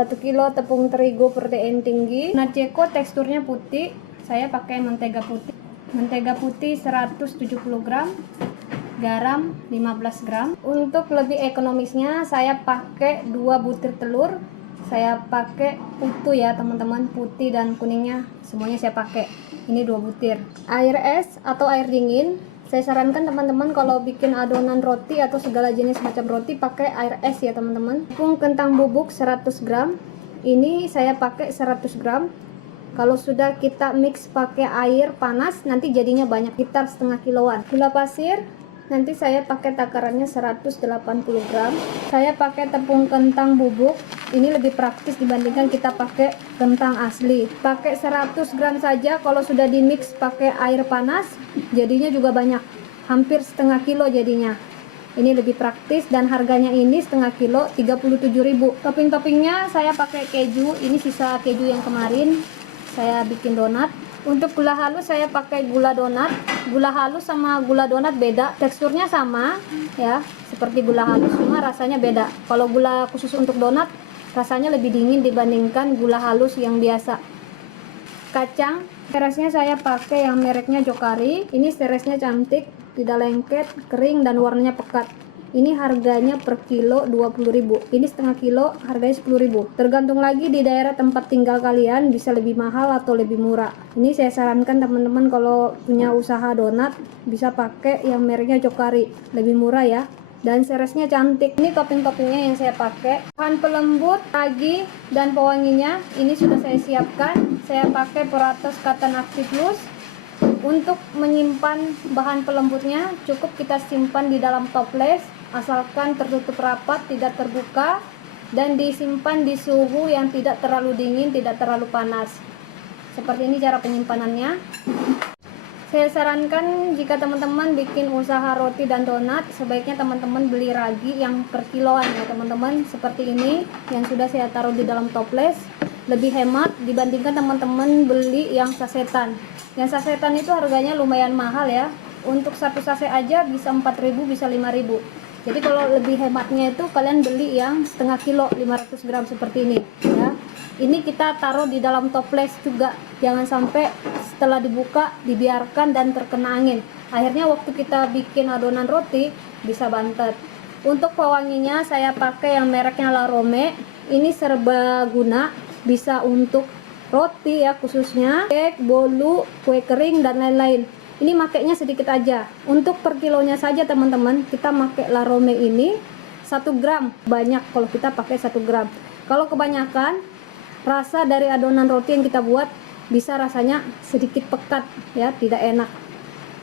1 kilo tepung terigu protein tinggi. Donat ceko teksturnya putih, saya pakai mentega putih. Mentega putih 170 gram, garam 15 gram. Untuk lebih ekonomisnya saya pakai 2 butir telur. Saya pakai utuh ya teman-teman, putih dan kuningnya semuanya saya pakai. Ini 2 butir. Air es atau air dingin, saya sarankan teman-teman kalau bikin adonan roti atau segala jenis macam roti pakai air es ya teman-teman. Tepung kentang bubuk 100 gram, ini saya pakai 100 gram. Kalau sudah kita mix pakai air panas nanti jadinya banyak, sekitar setengah kiloan. Gula pasir nanti saya pakai takarannya 180 gram. Saya pakai tepung kentang bubuk, ini lebih praktis dibandingkan kita pakai kentang asli. Pakai 100 gram saja, kalau sudah di mix pakai air panas jadinya juga banyak, hampir setengah kilo jadinya. Ini lebih praktis dan harganya ini setengah kilo 37.000. Topping-toppingnya saya pakai keju, ini sisa keju yang kemarin saya bikin donat. Untuk gula halus saya pakai gula donat. Gula halus sama gula donat beda, teksturnya sama ya seperti gula halus, cuma rasanya beda. Kalau gula khusus untuk donat rasanya lebih dingin dibandingkan gula halus yang biasa. Kacang seresnya saya pakai yang mereknya Jokari. Ini seresnya cantik, tidak lengket, kering dan warnanya pekat. Ini harganya per kilo 20.000. Ini setengah kilo harganya 10.000. Tergantung lagi di daerah tempat tinggal kalian, bisa lebih mahal atau lebih murah. Ini saya sarankan teman-teman kalau punya usaha donat bisa pakai yang mereknya Jokari, lebih murah ya. Dan seresnya cantik. Ini topping-toppingnya yang saya pakai. Bahan pelembut, ragi dan pewanginya ini sudah saya siapkan. Saya pakai Peratas Cotton Active Loose. Untuk menyimpan bahan pelembutnya cukup kita simpan di dalam toples, asalkan tertutup rapat, tidak terbuka, dan disimpan di suhu yang tidak terlalu dingin, tidak terlalu panas. Seperti ini cara penyimpanannya. Saya sarankan jika teman-teman bikin usaha roti dan donat, sebaiknya teman-teman beli ragi yang per kiloan ya teman-teman, seperti ini yang sudah saya taruh di dalam toples. Lebih hemat dibandingkan teman-teman beli yang sasetan. Yang sasetan itu harganya lumayan mahal ya. Untuk satu saset aja bisa 4.000, bisa 5.000. Jadi kalau lebih hematnya itu kalian beli yang setengah kilo 500 gram seperti ini ya. Ini kita taruh di dalam toples juga, jangan sampai setelah dibuka dibiarkan dan terkena angin. Akhirnya waktu kita bikin adonan roti bisa bantet. Untuk pewanginya saya pakai yang mereknya La Rome. Ini serbaguna, bisa untuk roti ya khususnya, cake, bolu, kue kering dan lain-lain. Ini makainya sedikit aja. Untuk per kilonya saja teman-teman, kita pakai La Rome ini 1 gram. Banyak kalau kita pakai 1 gram. Kalau kebanyakan, rasa dari adonan roti yang kita buat bisa rasanya sedikit pekat ya, tidak enak.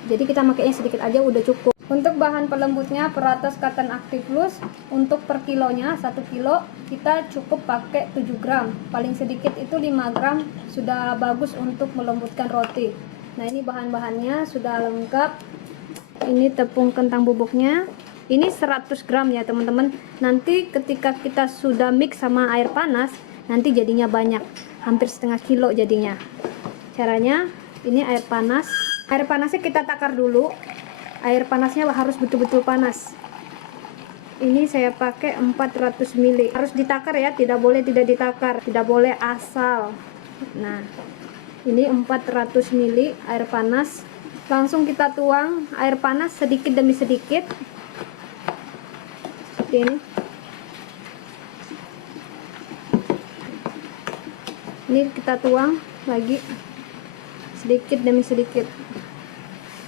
Jadi kita makainya sedikit aja udah cukup. Untuk bahan pelembutnya Peratas Cotton Active Loose, untuk per kilonya 1 kilo kita cukup pakai 7 gram. Paling sedikit itu 5 gram sudah bagus untuk melembutkan roti. Nah ini bahan-bahannya sudah lengkap. Ini tepung kentang bubuknya, ini 100 gram ya teman-teman. Nanti ketika kita sudah mix sama air panas, nanti jadinya banyak, hampir setengah kilo jadinya. Caranya ini air panas. Air panasnya kita takar dulu. Air panasnya harus betul-betul panas. Ini saya pakai 400 ml. Harus ditakar ya, tidak boleh tidak ditakar, tidak boleh asal. Nah, ini 400 ml air panas. Langsung kita tuang air panas sedikit demi sedikit. Seperti ini. Ini kita tuang lagi sedikit demi sedikit.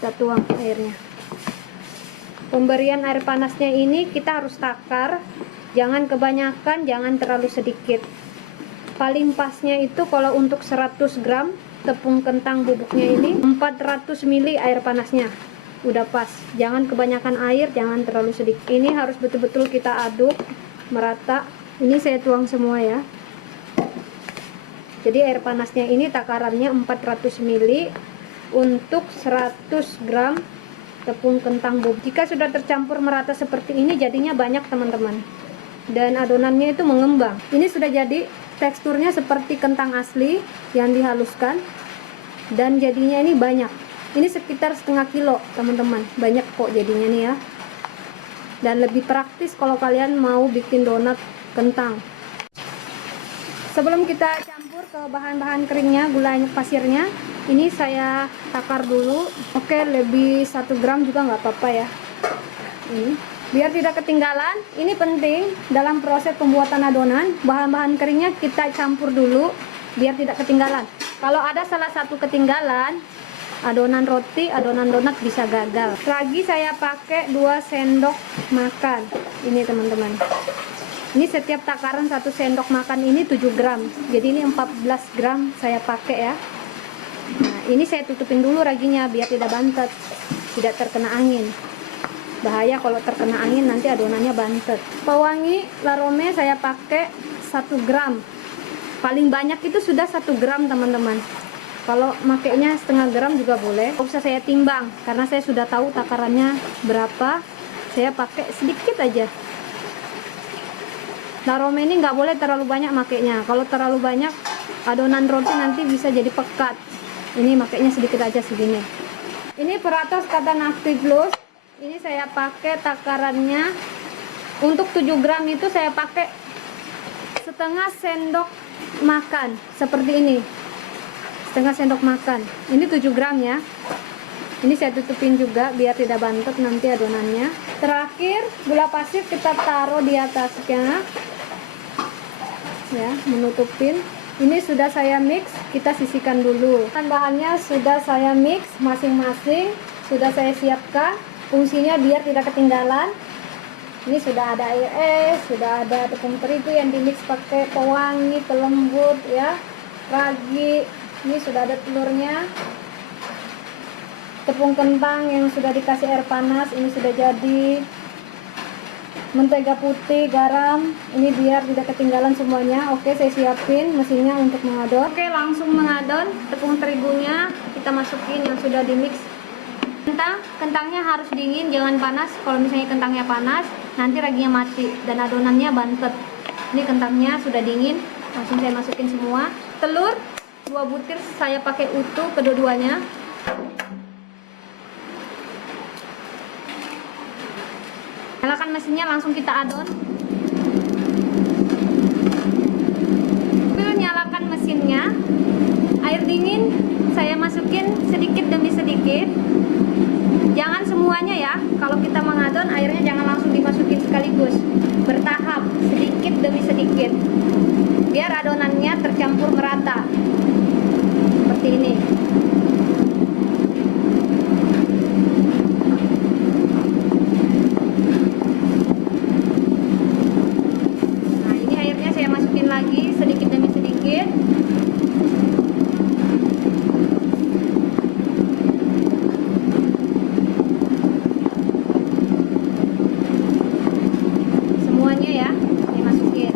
Kita tuang airnya. Pemberian air panasnya ini kita harus takar, jangan kebanyakan, jangan terlalu sedikit. Paling pasnya itu kalau untuk 100 gram tepung kentang bubuknya ini 400 ml air panasnya. Udah pas, jangan kebanyakan air, jangan terlalu sedikit. Ini harus betul-betul kita aduk merata. Ini saya tuang semua ya. Jadi air panasnya ini takarannya 400 ml untuk 100 gram tepung kentang bubuk. Jika sudah tercampur merata seperti ini jadinya banyak teman-teman, dan adonannya itu mengembang. Ini sudah jadi, teksturnya seperti kentang asli yang dihaluskan, dan jadinya ini banyak. Ini sekitar setengah kilo teman-teman, banyak kok jadinya nih ya. Dan lebih praktis kalau kalian mau bikin donat kentang. Sebelum kita campur ke bahan-bahan keringnya, gula pasirnya, ini saya takar dulu. Oke, lebih 1 gram juga nggak apa-apa ya. Ini biar tidak ketinggalan. Ini penting dalam proses pembuatan adonan, bahan-bahan keringnya kita campur dulu biar tidak ketinggalan. Kalau ada salah satu ketinggalan, adonan roti, adonan donat bisa gagal. Lagi saya pakai 2 sendok makan. Ini teman-teman. Ini setiap takaran 1 sendok makan ini 7 gram. Jadi ini 14 gram saya pakai ya. Nah, ini saya tutupin dulu raginya biar tidak bantet, tidak terkena angin. Bahaya kalau terkena angin, nanti adonannya bantet. Pewangi Larome saya pakai 1 gram. Paling banyak itu sudah 1 gram teman-teman. Kalau makainya setengah gram juga boleh. Tidak usah saya timbang karena saya sudah tahu takarannya berapa. Saya pakai sedikit aja. Larome ini nggak boleh terlalu banyak makainya. Kalau terlalu banyak, adonan roti nanti bisa jadi pekat. Ini makainya sedikit aja segini. Ini peratos Katan Active Plus. Ini saya pakai takarannya untuk 7 gram itu saya pakai setengah sendok makan seperti ini. Setengah sendok makan. Ini 7 gram ya. Ini saya tutupin juga biar tidak bantet nanti adonannya. Terakhir gula pasir kita taruh di atasnya. Ya, menutupin. Ini sudah saya mix, kita sisihkan dulu. Bahan-bahannya sudah saya mix masing-masing, sudah saya siapkan. Fungsinya biar tidak ketinggalan. Ini sudah ada air es, sudah ada tepung terigu yang dimix pakai pewangi, pelembut ya, ragi. Ini sudah ada telurnya, tepung kentang yang sudah dikasih air panas, ini sudah jadi. Mentega putih, garam, ini biar tidak ketinggalan semuanya. Oke, saya siapin mesinnya untuk mengadon. Oke, langsung mengadon. Tepung terigunya kita masukin yang sudah dimix. Kentangnya harus dingin, jangan panas. Kalau misalnya kentangnya panas, nanti raginya mati dan adonannya bantet. Ini kentangnya sudah dingin, langsung saya masukin semua. Telur 2 butir saya pakai utuh kedua-duanya. Nyalakan mesinnya, langsung kita adon. Sambil nyalakan mesinnya, air dingin saya masukin sedikit demi sedikit. Jangan semuanya ya. Kalau kita mengadon, airnya jangan langsung dimasukin sekaligus. Bertahap, sedikit demi sedikit. Biar adonannya tercampur merata. Seperti ini. Nah, ini airnya saya masukin lagi sedikit demi sedikit. Semuanya ya, dimasukin.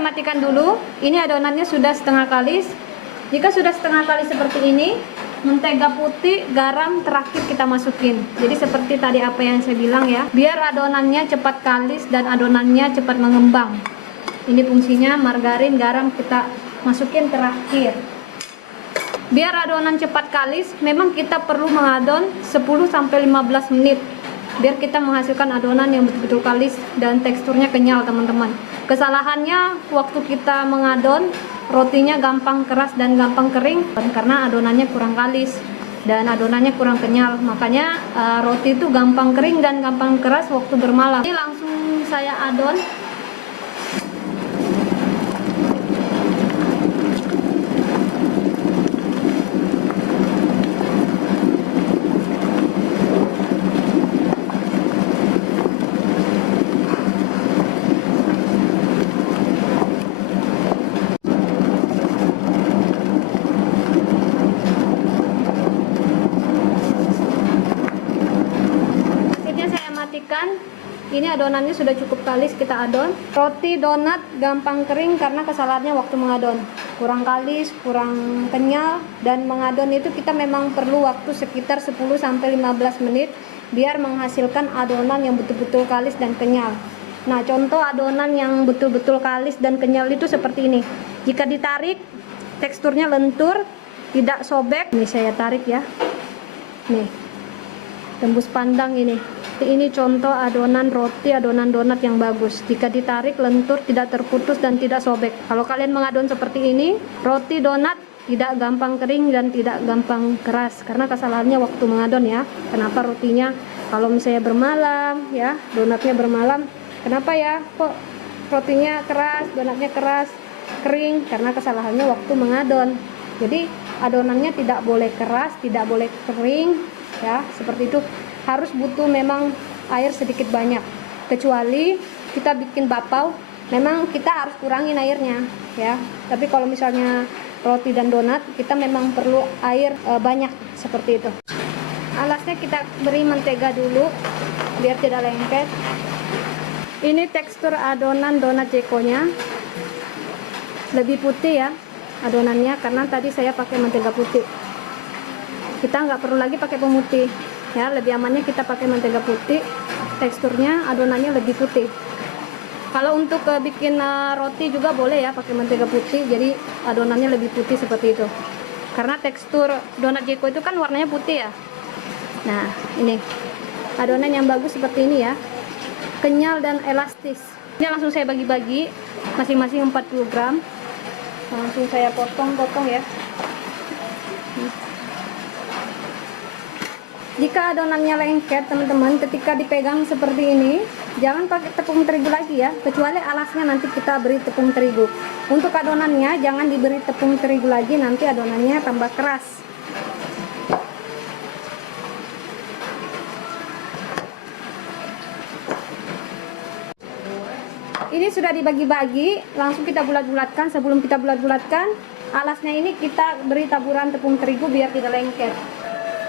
Matikan dulu. Ini adonannya sudah setengah kalis. Jika sudah setengah kalis seperti ini, mentega putih, garam terakhir kita masukin. Jadi seperti tadi apa yang saya bilang ya, biar adonannya cepat kalis dan adonannya cepat mengembang. Ini fungsinya margarin, garam kita masukin terakhir. Biar adonan cepat kalis, memang kita perlu mengadon 10-15 menit. Biar kita menghasilkan adonan yang betul-betul kalis dan teksturnya kenyal teman-teman. Kesalahannya waktu kita mengadon, rotinya gampang keras dan gampang kering karena adonannya kurang kalis dan adonannya kurang kenyal. Makanya roti itu gampang kering dan gampang keras waktu bermalam. Ini langsung saya adon. Ini adonannya sudah cukup kalis, kita adon. Roti donat gampang kering karena kesalahannya waktu mengadon. Kurang kalis, kurang kenyal, dan mengadon itu kita memang perlu waktu sekitar 10-15 menit biar menghasilkan adonan yang betul-betul kalis dan kenyal. Nah, contoh adonan yang betul-betul kalis dan kenyal itu seperti ini. Jika ditarik, teksturnya lentur, tidak sobek. Ini saya tarik ya. Nih. tembus pandang ini. Ini contoh adonan roti, adonan donat yang bagus. Jika ditarik lentur, tidak terputus dan tidak sobek. Kalau kalian mengadon seperti ini, roti donat tidak gampang kering dan tidak gampang keras. Karena kesalahannya waktu mengadon ya. Kenapa rotinya kalau misalnya bermalam ya, donatnya bermalam, kenapa ya kok rotinya keras, donatnya keras, kering? Karena kesalahannya waktu mengadon. Jadi adonannya tidak boleh keras, tidak boleh kering ya, seperti itu. Harus butuh memang air sedikit banyak. Kecuali kita bikin bapau, memang kita harus kurangin airnya ya. Tapi kalau misalnya roti dan donat, kita memang perlu air banyak seperti itu. Alasnya kita beri mentega dulu biar tidak lengket. Ini tekstur adonan donat Cekonya lebih putih ya adonannya, karena tadi saya pakai mentega putih. Kita nggak perlu lagi pakai pemutih ya, lebih amannya kita pakai mentega putih. Teksturnya adonannya lebih putih. Kalau untuk bikin roti juga boleh ya pakai mentega putih, jadi adonannya lebih putih seperti itu. Karena tekstur donat Ceko itu kan warnanya putih ya. Nah, ini adonan yang bagus seperti ini ya, kenyal dan elastis. Ini langsung saya bagi-bagi, masing-masing 40 gram. Langsung saya potong-potong ya. Jika adonannya lengket teman-teman, ketika dipegang seperti ini, jangan pakai tepung terigu lagi ya, kecuali alasnya nanti kita beri tepung terigu. Untuk adonannya jangan diberi tepung terigu lagi, nanti adonannya tambah keras. Ini sudah dibagi-bagi, langsung kita bulat-bulatkan. Sebelum kita bulat-bulatkan, alasnya ini kita beri taburan tepung terigu biar tidak lengket.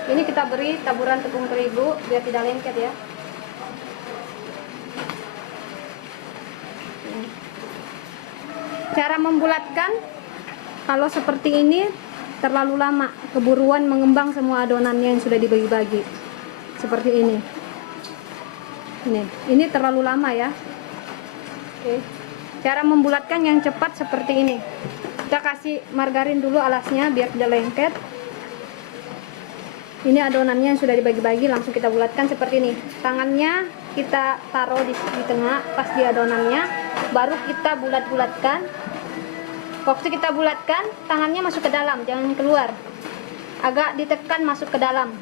Ini kita beri taburan tepung terigu biar tidak lengket ya. Cara membulatkan, kalau seperti ini terlalu lama, keburuan mengembang semua adonannya yang sudah dibagi-bagi. Seperti ini. Ini terlalu lama ya. Oke. Cara membulatkan yang cepat seperti ini. Kita kasih margarin dulu alasnya biar tidak lengket. Ini adonannya yang sudah dibagi-bagi, langsung kita bulatkan seperti ini. Tangannya kita taruh di tengah pas di adonannya, baru kita bulat-bulatkan. Waktu kita bulatkan, tangannya masuk ke dalam, jangan keluar. Agak ditekan masuk ke dalam,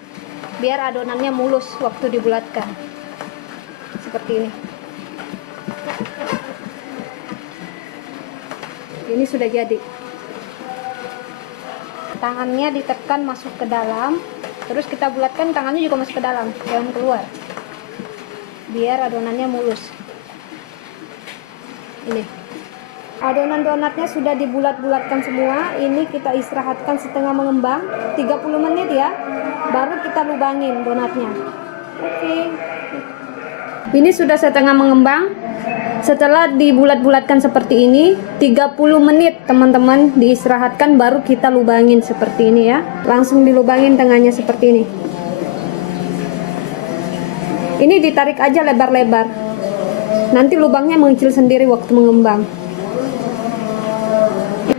biar adonannya mulus waktu dibulatkan. Seperti ini. Ini sudah jadi. Tangannya ditekan masuk ke dalam. Terus kita bulatkan, tangannya juga masuk ke dalam, jangan keluar, biar adonannya mulus. Ini adonan donatnya sudah dibulat-bulatkan semua. Ini kita istirahatkan setengah mengembang 30 menit ya, baru kita lubangin donatnya. Oke. Ini sudah setengah mengembang. Setelah dibulat-bulatkan seperti ini 30 menit teman-teman diistirahatkan, baru kita lubangin seperti ini ya. Langsung dilubangin tengahnya seperti ini. Ini ditarik aja lebar-lebar, nanti lubangnya mengecil sendiri waktu mengembang.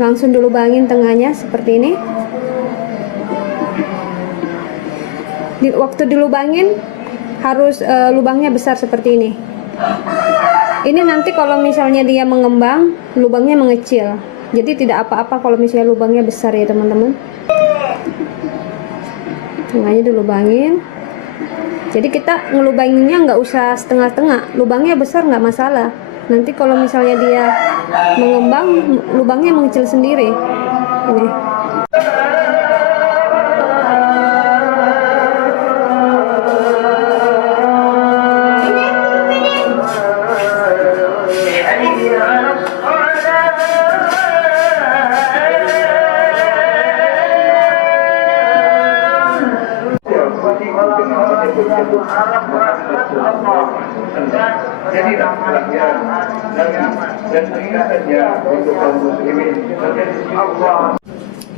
Langsung dilubangin tengahnya seperti ini. Waktu dilubangin harus lubangnya besar seperti ini. Ini nanti kalau misalnya dia mengembang, lubangnya mengecil. Jadi tidak apa-apa kalau misalnya lubangnya besar ya teman-teman. Tengahnya dilubangin. Jadi kita ngelubanginnya nggak usah setengah-tengah, lubangnya besar nggak masalah. Nanti kalau misalnya dia mengembang, lubangnya mengecil sendiri. Ini. Jadi rahmatnya dan keringatannya untuk kaum muslimin.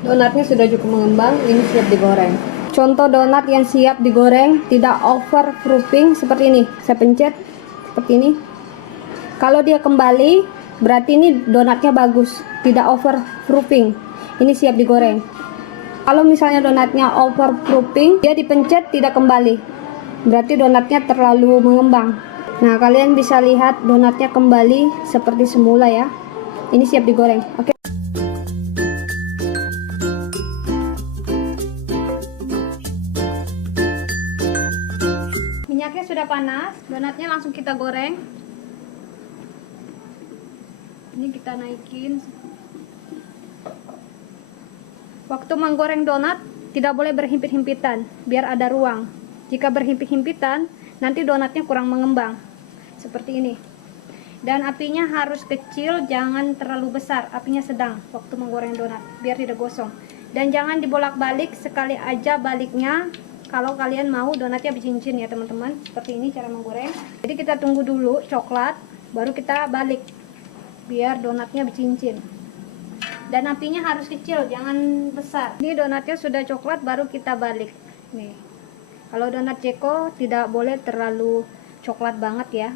Donatnya sudah cukup mengembang, ini siap digoreng. Contoh donat yang siap digoreng, tidak overproofing seperti ini. Saya pencet seperti ini. Kalau dia kembali, berarti ini donatnya bagus, tidak overproofing. Ini siap digoreng. Kalau misalnya donatnya overproofing, dia dipencet tidak kembali. berarti donatnya terlalu mengembang. Nah, kalian bisa lihat donatnya kembali seperti semula ya. Ini siap digoreng. Oke. Minyaknya sudah panas, donatnya langsung kita goreng. Ini kita naikin. Waktu menggoreng donat tidak boleh berhimpit-himpitan, biar ada ruang. Jika berhimpit-himpitan, nanti donatnya kurang mengembang. Seperti ini. Dan apinya harus kecil, jangan terlalu besar. Apinya sedang waktu menggoreng donat, biar tidak gosong. Dan jangan dibolak-balik, sekali aja baliknya. Kalau kalian mau donatnya bercincin ya teman-teman. Seperti ini cara menggoreng. Jadi kita tunggu dulu coklat, baru kita balik. Biar donatnya bercincin. Dan apinya harus kecil, jangan besar. Ini donatnya sudah coklat, baru kita balik. Nih. Kalau donat Ceko tidak boleh terlalu coklat banget ya.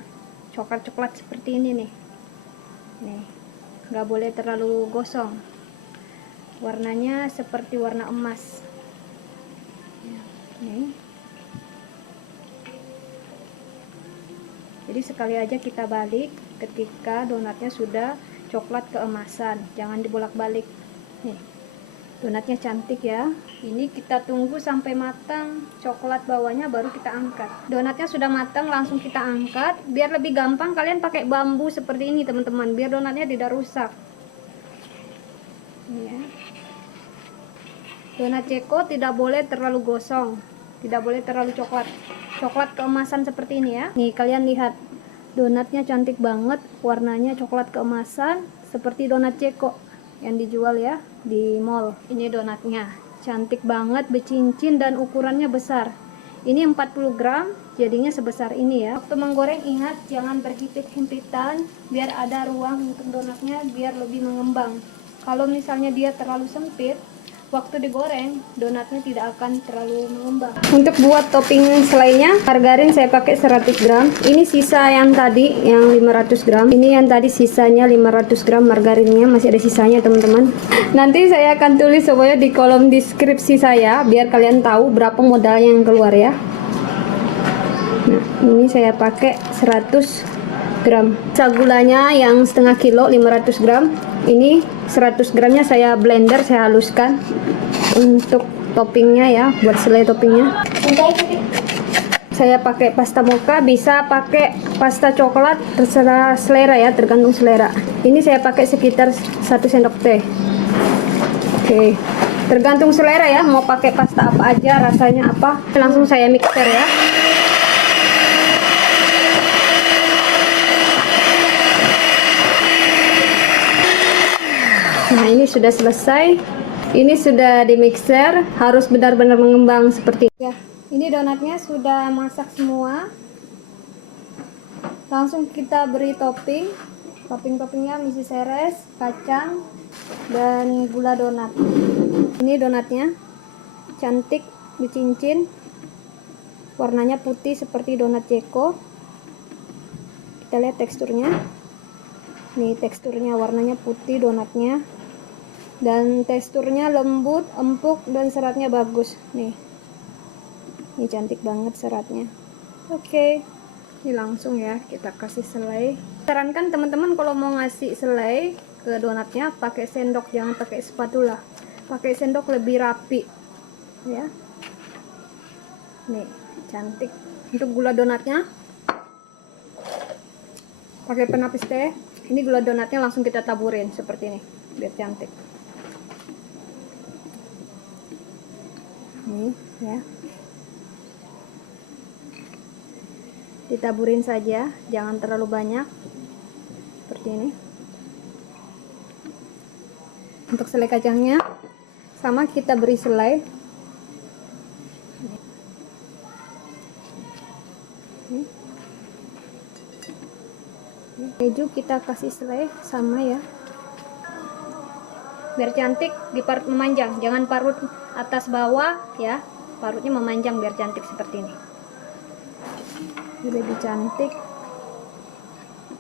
Coklat-coklat seperti ini nih. Nih. Nggak boleh terlalu gosong. Warnanya seperti warna emas. Nih. Jadi sekali aja kita balik ketika donatnya sudah coklat keemasan, jangan dibolak-balik. Nih, donatnya cantik ya. Ini kita tunggu sampai matang coklat bawahnya, baru kita angkat. Donatnya sudah matang, langsung kita angkat. Biar lebih gampang kalian pakai bambu seperti ini teman-teman, biar donatnya tidak rusak. Ini ya. Donat Ceko tidak boleh terlalu gosong, tidak boleh terlalu coklat. Coklat keemasan seperti ini ya. Nih kalian lihat, donatnya cantik banget, warnanya coklat keemasan seperti donat Ceko yang dijual ya di mall. Ini donatnya cantik banget, bercincin dan ukurannya besar. Ini 40 gram, jadinya sebesar ini ya. Waktu menggoreng ingat jangan berhimpit-himpitan, biar ada ruang untuk donatnya, biar lebih mengembang. Kalau misalnya dia terlalu sempit, waktu digoreng donatnya tidak akan terlalu mengembang. Untuk buat topping selainya, margarin saya pakai 100 gram. Ini sisa yang tadi yang 500 gram. Ini yang tadi sisanya 500 gram margarinnya, masih ada sisanya teman-teman. Nanti saya akan tulis semuanya di kolom deskripsi saya biar kalian tahu berapa modal yang keluar ya. Nah, ini saya pakai 100 gram. Gulanya yang setengah kilo 500 gram. Ini 100 gramnya saya blender, saya haluskan untuk toppingnya ya, buat selai toppingnya. Saya pakai pasta mocha, bisa pakai pasta coklat, terserah selera ya, tergantung selera. Ini saya pakai sekitar 1 sendok teh. Oke, tergantung selera ya, mau pakai pasta apa aja, rasanya apa. Langsung saya mixer ya. Nah, ini sudah selesai. Ini sudah di mixer, harus benar-benar mengembang seperti ya. Ini donatnya sudah masak semua. Langsung kita beri topping. Topping-toppingnya misi seres, kacang, dan gula donat. Ini donatnya cantik, bercincin. Warnanya putih seperti donat Ceko. Kita lihat teksturnya. Nih teksturnya, warnanya putih donatnya. Dan teksturnya lembut, empuk, dan seratnya bagus. Nih, ini cantik banget seratnya. Oke, ini langsung ya kita kasih selai. Sarankan teman-teman kalau mau ngasih selai ke donatnya pakai sendok, jangan pakai spatula. Pakai sendok lebih rapi, ya. Nih, cantik. Untuk gula donatnya, pakai penapis teh. Ini gula donatnya langsung kita taburin seperti ini, biar cantik. Nih ya, ditaburin saja, jangan terlalu banyak seperti ini. Untuk selai kacangnya sama, kita beri selai. Keju kita kasih selai sama ya, biar cantik. Diparut memanjang, jangan parut atas bawah ya, parutnya memanjang biar cantik seperti ini. Lebih cantik.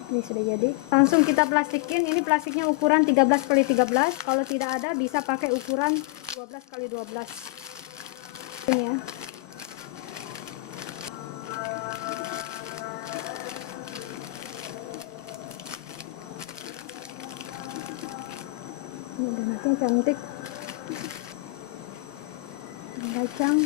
Ini sudah jadi, langsung kita plastikin. Ini plastiknya ukuran 13x13. Kalau tidak ada bisa pakai ukuran 12x12 ini ya. donatnya cantik. Kacang.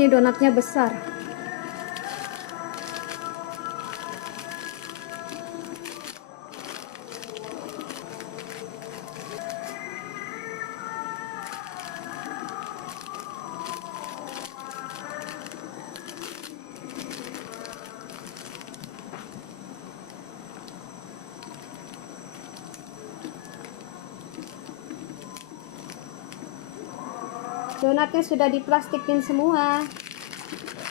Ini donatnya besar. Donatnya sudah diplastikin semua.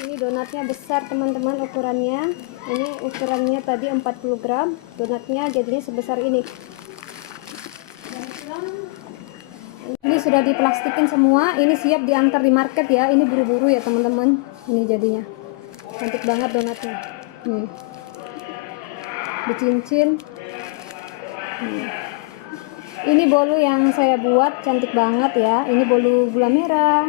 Ini donatnya besar teman-teman ukurannya. Ini ukurannya tadi 40 gram. Donatnya jadinya sebesar ini. Ini sudah diplastikin semua. Ini siap diantar di market ya. Ini buru-buru ya teman-teman. Ini jadinya cantik banget donatnya. Nih, dicincin. Ini bolu yang saya buat cantik banget ya. Ini bolu gula merah.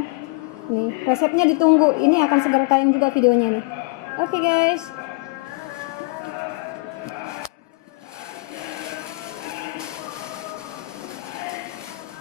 Nih, resepnya ditunggu. Ini akan segera tayang juga videonya nih. Oke guys.